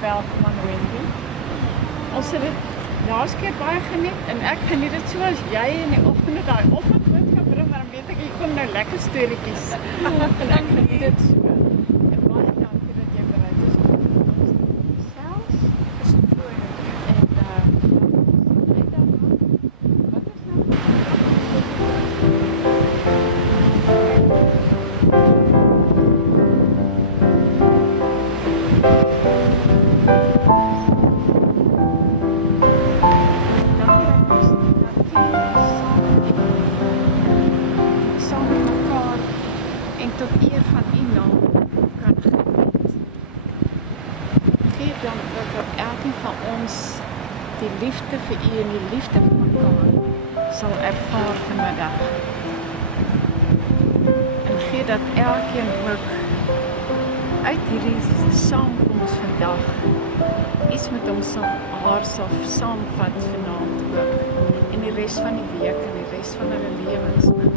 welkom aan Wendy. Ons het dit laas keer baie geniet en ek geniet dit so as jy in die oggende daai oggendboodskap bring, dan weet ek hier kom nou lekker storieetjies. En ek geniet dit so. En baie dankie dat jy bereid is om ons selfs. Is het voor je? En wat is nou? Tot eer van U naam kan geniet. Gee dan dat elkeen van ons die liefde vir U en die liefde vir mekaar sal ervaar vanmiddag. En gee dat elkeen ook uit hierdie saamkoms vandag iets met hom sal haar sal saamvat vanaand ook. En die res van die week en die res van hulle lewens ook.